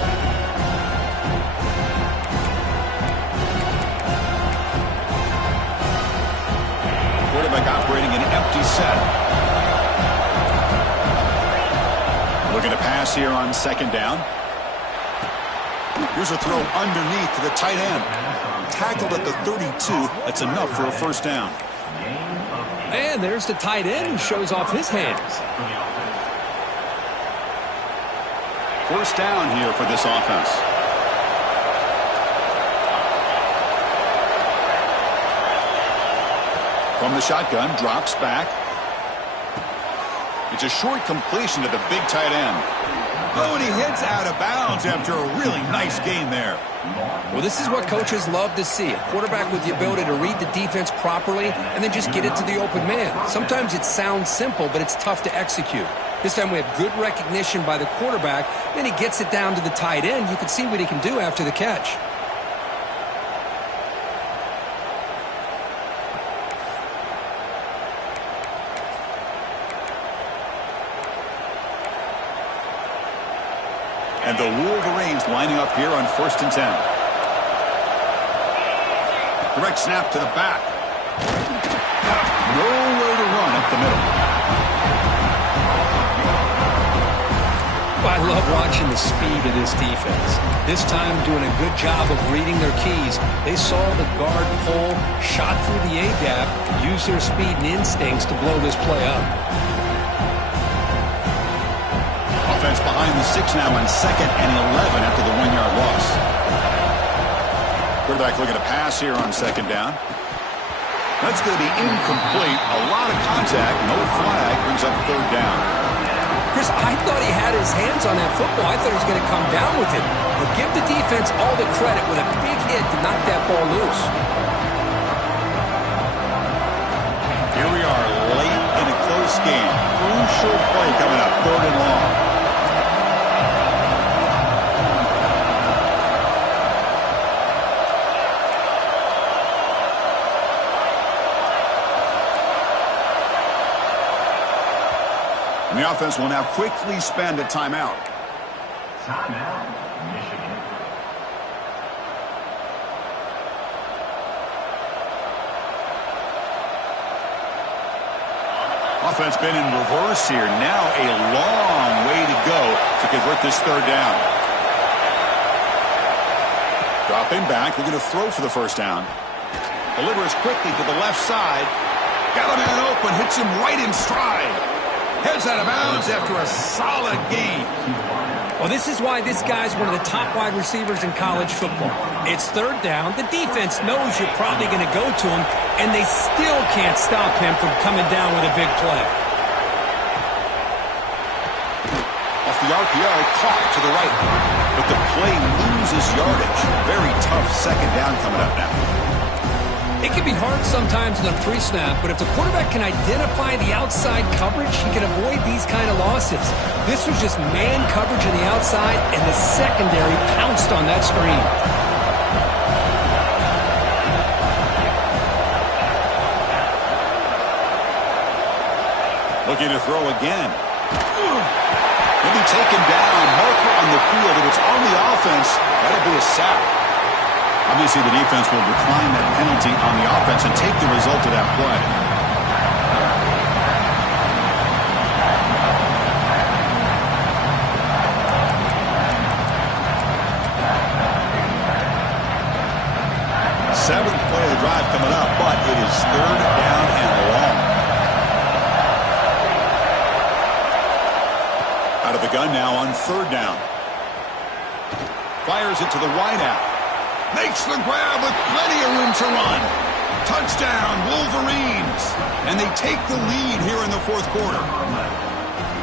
Quarterback operating an empty set. Looking to pass here on 2nd down. Here's a throw underneath to the tight end. Tackled at the 32. That's enough for a 1st down. And there's the tight end who shows off his hands. 1st down here for this offense. From the shotgun, drops back. It's a short completion to the big tight end. Oh, and he hits out of bounds after a really nice gain there. Well, this is what coaches love to see. A quarterback with the ability to read the defense properly and then just get it to the open man. Sometimes it sounds simple, but it's tough to execute. This time we have good recognition by the quarterback. Then he gets it down to the tight end. You can see what he can do after the catch. And the Wolverines lining up here on 1st and 10. Direct snap to the back. Nowhere to run up the middle. Well, I love watching the speed of this defense. This time doing a good job of reading their keys. They saw the guard pull, shot through the A-gap, used their speed and instincts to blow this play up. Offense behind the 6 now on 2nd and 11 after the 1-yard loss. Quarterback looking to pass here on 2nd down. That's going to be incomplete. A lot of contact. No flag. Brings up 3rd down. Chris, I thought he had his hands on that football. I thought he was going to come down with it. But give the defense all the credit with a big hit to knock that ball loose. Here we are late in a close game. Crucial play coming up. 3rd and long. And the offense will now quickly spend a timeout. Timeout, Michigan. Offense been in reverse here. Now a long way to go to convert this 3rd down. Dropping back. We're going to throw for the 1st down. Delivers quickly to the left side. Got a man open. Hits him right in stride. Heads out of bounds after a solid gain. Well, this is why this guy's one of the top wide receivers in college football. It's 3rd down. The defense knows you're probably going to go to him, and they still can't stop him from coming down with a big play. Off the RPO, caught to the right. But the play loses yardage. Very tough 2nd down coming up now. It can be hard sometimes on pre-snap, but if the quarterback can identify the outside coverage, he can avoid these kind of losses. This was just man coverage on the outside, and the secondary pounced on that screen. Looking to throw again. Maybe taken down. Marker on the field. If it's on the offense, that'll be a sack. Obviously, the defense will decline that penalty on the offense and take the result of that play. Seventh play of the drive coming up, but it is third down and long. Out of the gun now on third down. Fires it to the wideout. Makes the grab with plenty of room to run. Touchdown, Wolverines. And they take the lead here in the fourth quarter.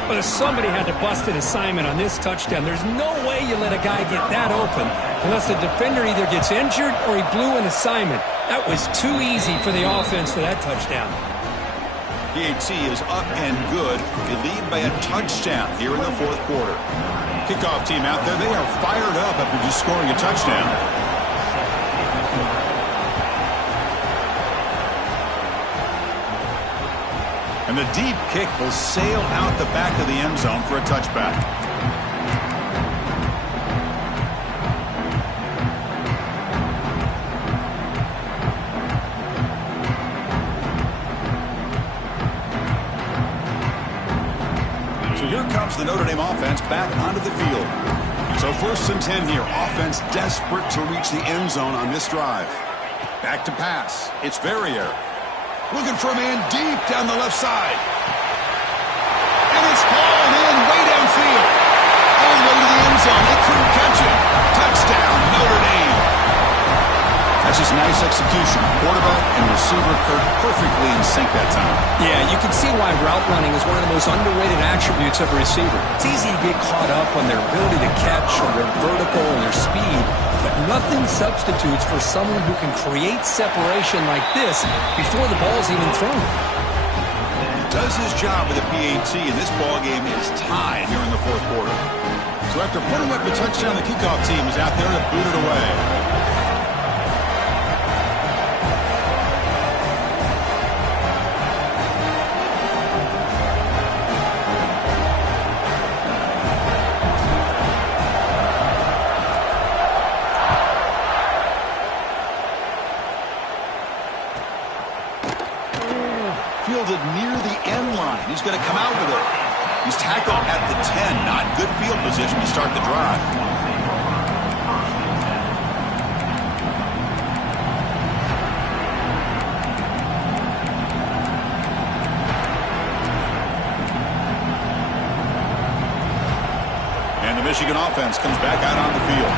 But somebody had to bust an assignment on this touchdown. There's no way you let a guy get that open unless the defender either gets injured or he blew an assignment. That was too easy for the offense for that touchdown. PAT is up and good. They lead by a touchdown here in the fourth quarter. Kickoff team out there. They are fired up after just scoring a touchdown. And the deep kick will sail out the back of the end zone for a touchback. So here comes the Notre Dame offense back onto the field. So 1st and 10 here. Offense desperate to reach the end zone on this drive. Back to pass. It's Verrier. Looking for a man deep down the left side. And it's hauled in way downfield. All the way to the end zone. They couldn't catch it. Touchdown, Notre Dame. That's just nice execution. Quarterback and receiver perfectly in sync that time. Yeah, you can see why route running is one of the most underrated attributes of a receiver. It's easy to get caught up on their ability to catch or their vertical and their speed, but nothing substitutes for someone who can create separation like this before the ball's even thrown. He does his job with the PAT, and this ball game is tied here in the fourth quarter. So after putting up the touchdown, the kickoff team is out there to boot it away. Fielded near the end line. He's going to come out with it. He's tackled at the 10. Not good field position to start the drive. And the Michigan offense comes back out on the field.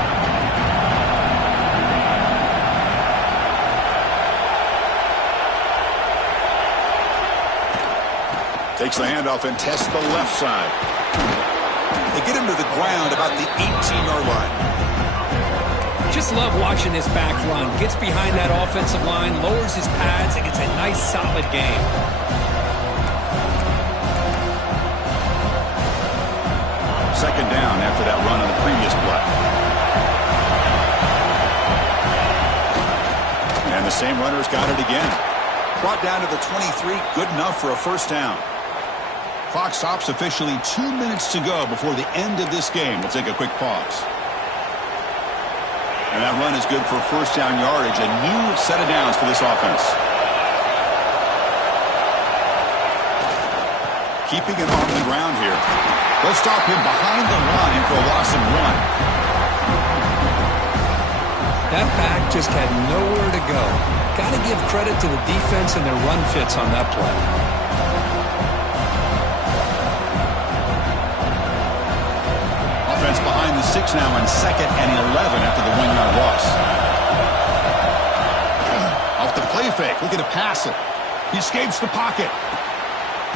Takes the handoff and tests the left side. They get him to the ground about the 18-yard line. Just love watching this back run. Gets behind that offensive line, lowers his pads, and gets a nice, solid gain. Second down after that run on the previous play. And the same runner's got it again. Brought down to the 23, good enough for a first down. Clock stops officially 2 minutes to go before the end of this game. We'll take a quick pause. And that run is good for first down yardage. A new set of downs for this offense. Keeping him on the ground here. They'll stop him behind the line for a loss of 1. That back just had nowhere to go. Got to give credit to the defense and their run fits on that play. Offense behind the 6 now on 2nd and 11 after the 1-yard loss. Off the play fake, looking to pass it. He escapes the pocket.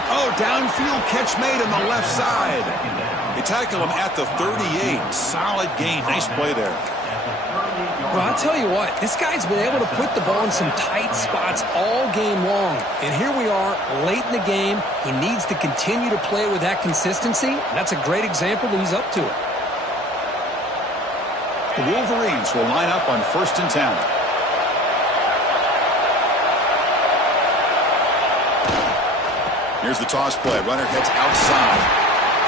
Oh, downfield catch made on the left side. They tackle him at the 38. Solid gain. Nice play there. Well, I'll tell you what, this guy's been able to put the ball in some tight spots all game long. And here we are, late in the game. He needs to continue to play with that consistency. That's a great example that he's up to it. The Wolverines will line up on 1st and 10. Here's the toss play. Runner heads outside.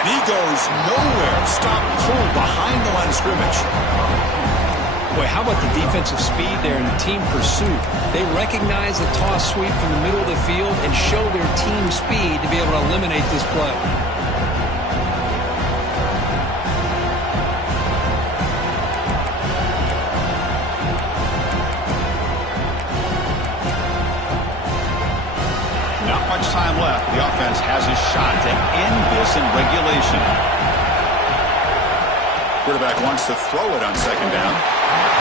And he goes nowhere. Stop pulled behind the line of scrimmage. Boy, how about the defensive speed there in the team pursuit? They recognize the toss sweep from the middle of the field and show their team speed to be able to eliminate this play. Not much time left. The offense has a shot to end this in regulation. Quarterback wants to throw it on 2nd down.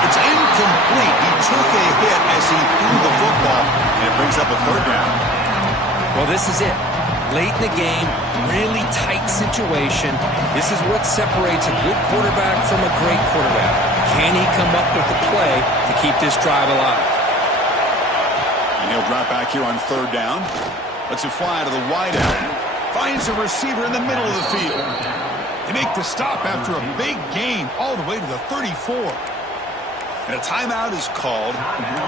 It's incomplete. He took a hit as he threw the football, and it brings up a 3rd down. Well, this is it. Late in the game, really tight situation. This is what separates a good quarterback from a great quarterback. Can he come up with the play to keep this drive alive? And he'll drop back here on 3rd down. Lets it fly to the wideout. Finds a receiver in the middle of the field. They make the stop after a big gain all the way to the 34. And a timeout is called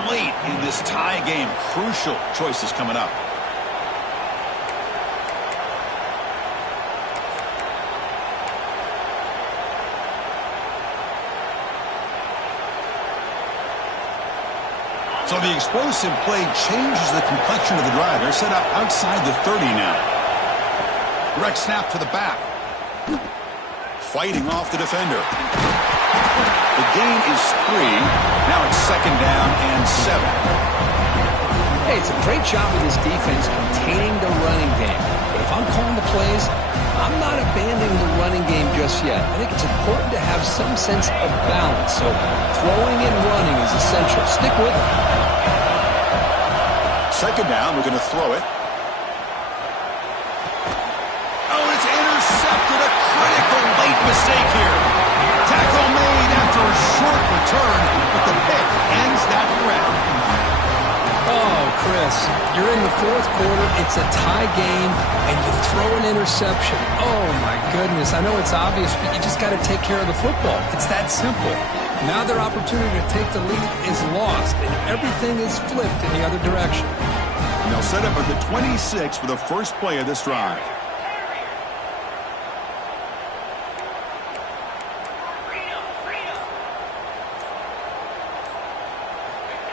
late in this tie game. Crucial choices coming up. So the explosive play changes the complexion of the drive. They're set up outside the 30 now. Direct snap to the back. Fighting off the defender. The gain is 3. Now it's 2nd down and 7. Hey, it's a great job of this defense containing the running game. But if I'm calling the plays, I'm not abandoning the running game just yet. I think it's important to have some sense of balance. So throwing and running is essential. Stick with it. 2nd down, we're going to throw it. Oh, it's intercepted. A critical late mistake here. Tackle made after a short return, but the pick ends that threat. Oh, Chris, you're in the 4th quarter. It's a tie game, and you throw an interception. Oh, my goodness. I know it's obvious, but you just got to take care of the football. It's that simple. Now their opportunity to take the lead is lost, and everything is flipped in the other direction. And they'll set up at the 26 for the first play of this drive.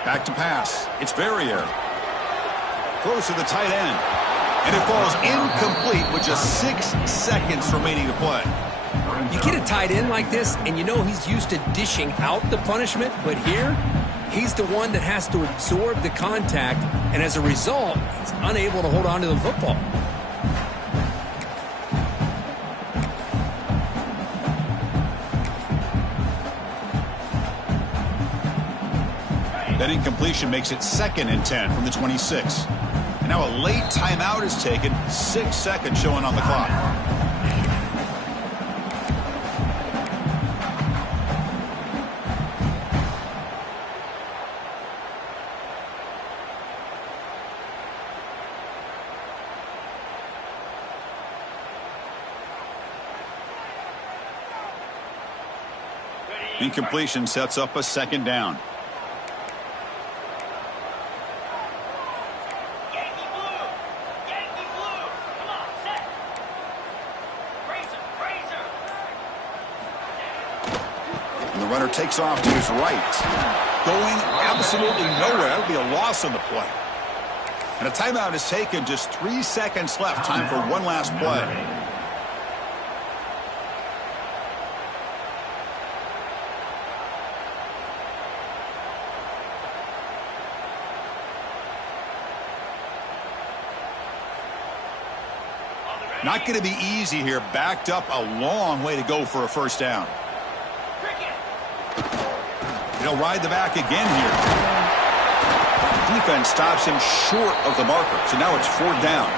Back to pass. It's Verrier. Throws to the tight end. And it falls incomplete with just 6 seconds remaining to play. You get a tight end like this, and you know he's used to dishing out the punishment, but here, he's the one that has to absorb the contact, and as a result, he's unable to hold on to the football. That incompletion makes it 2nd and 10 from the 26. And now a late timeout is taken, 6 seconds showing on the clock. Incompletion sets up a 2nd down. And the runner takes off to his right. Going absolutely nowhere. That would be a loss on the play. And a timeout is taken. Just 3 seconds left. Time for one last play. Not going to be easy here. Backed up a long way to go for a first down. He'll ride the back again here. Defense stops him short of the marker. So now it's 4th down.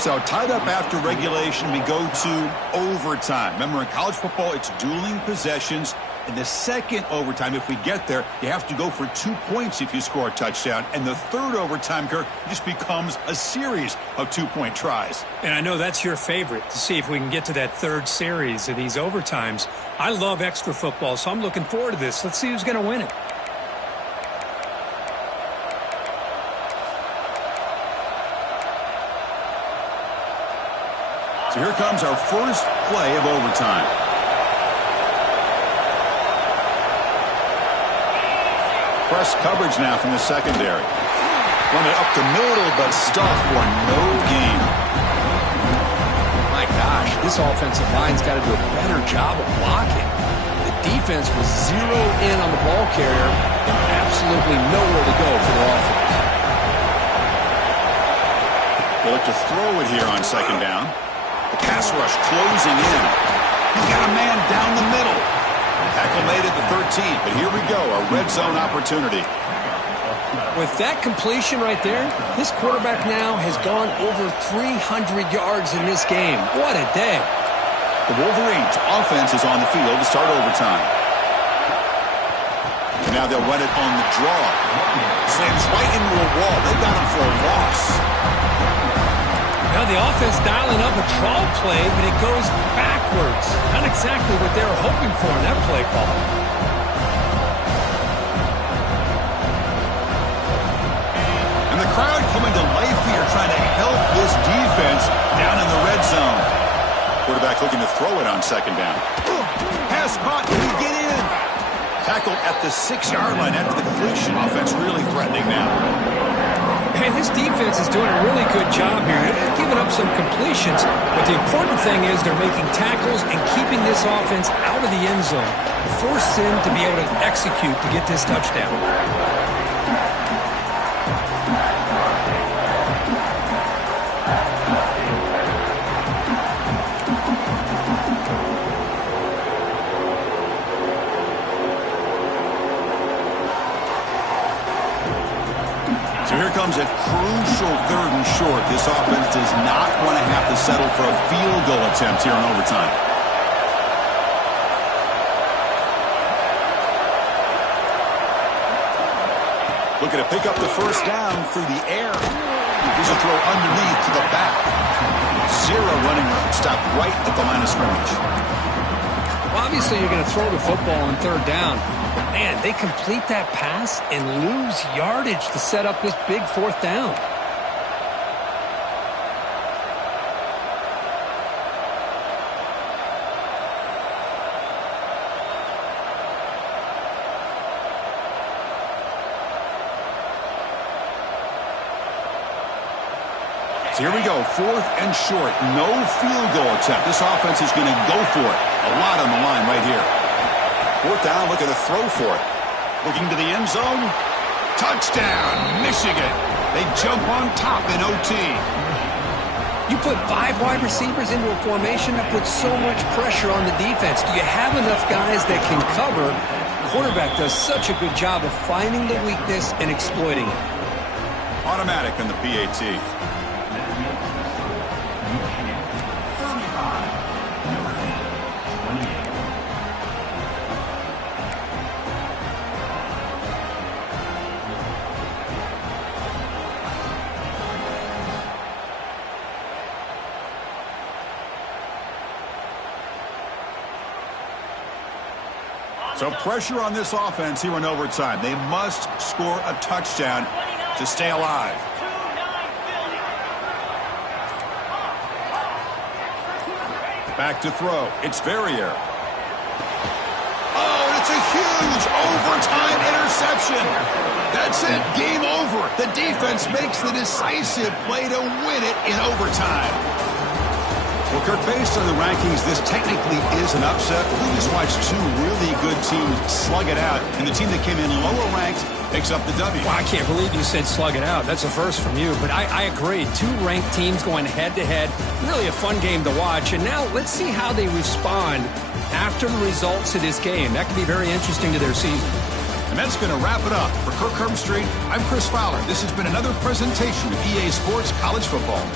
So tied up after regulation, we go to overtime. Remember, in college football, it's dueling possessions. In the second overtime, if we get there, you have to go for 2 points if you score a touchdown. And the third overtime, Kirk, just becomes a series of 2-point tries. And I know that's your favorite, to see if we can get to that third series of these overtimes. I love extra football, so I'm looking forward to this. Let's see who's going to win it. So here comes our first play of overtime. Press coverage now from the secondary. Run it up the middle, but stuffed for no gain. My gosh, this offensive line's got to do a better job of blocking. The defense was zeroed in on the ball carrier and absolutely nowhere to go for their offense. They look to throw it here on second down. The pass rush closing in. He's got a man down the middle. Tackle made at the 13, but here we go, a red zone opportunity. With that completion right there, this quarterback now has gone over 300 yards in this game. What a day. The Wolverines' offense is on the field to start overtime. Now they'll run it on the draw. Slams right into a wall. They got him for a loss. Now the offense dialing up a draw play, but it goes backwards. Not exactly what they were hoping for in that play call. And the crowd coming to life here, trying to help this defense down in the red zone. Quarterback looking to throw it on second down. Pass caught. Can he get in? Tackle at the 6-yard line after the completion. Offense really threatening now. Hey, this defense is doing a really good job here. They're giving up some completions, but the important thing is they're making tackles and keeping this offense out of the end zone. Force them to be able to execute to get this touchdown. So here comes a crucial 3rd and short. This offense does not want to have to settle for a field goal attempt here in overtime. Looking to pick up the first down through the air. Here's a throw underneath to the back. 0 running room. Stop right at the line of scrimmage. Well, obviously you're going to throw the football on 3rd down. Man, they complete that pass and lose yardage to set up this big 4th down. So here we go, 4th and short. No field goal attempt. This offense is going to go for it. A lot on the line right here. 4th down, looking to throw for it. Looking to the end zone. Touchdown, Michigan. They jump on top in OT. You put 5 wide receivers into a formation that puts so much pressure on the defense. Do you have enough guys that can cover? The quarterback does such a good job of finding the weakness and exploiting it. Automatic on the PAT. So pressure on this offense here in overtime. They must score a touchdown to stay alive. Back to throw. It's Verrier. Oh, and it's a huge overtime interception. That's it. Game over. The defense makes the decisive play to win it in overtime. Well, Kirk, based on the rankings, this technically is an upset. We just watched 2 really good teams slug it out, and the team that came in lower ranked picks up the W. Well, I can't believe you said slug it out. That's a first from you, but I agree. 2 ranked teams going head-to-head. Really a fun game to watch, and now let's see how they respond after the results of this game. That could be very interesting to their season. And that's going to wrap it up. For Kirk Herbstreit, I'm Chris Fowler. This has been another presentation of EA Sports College Football.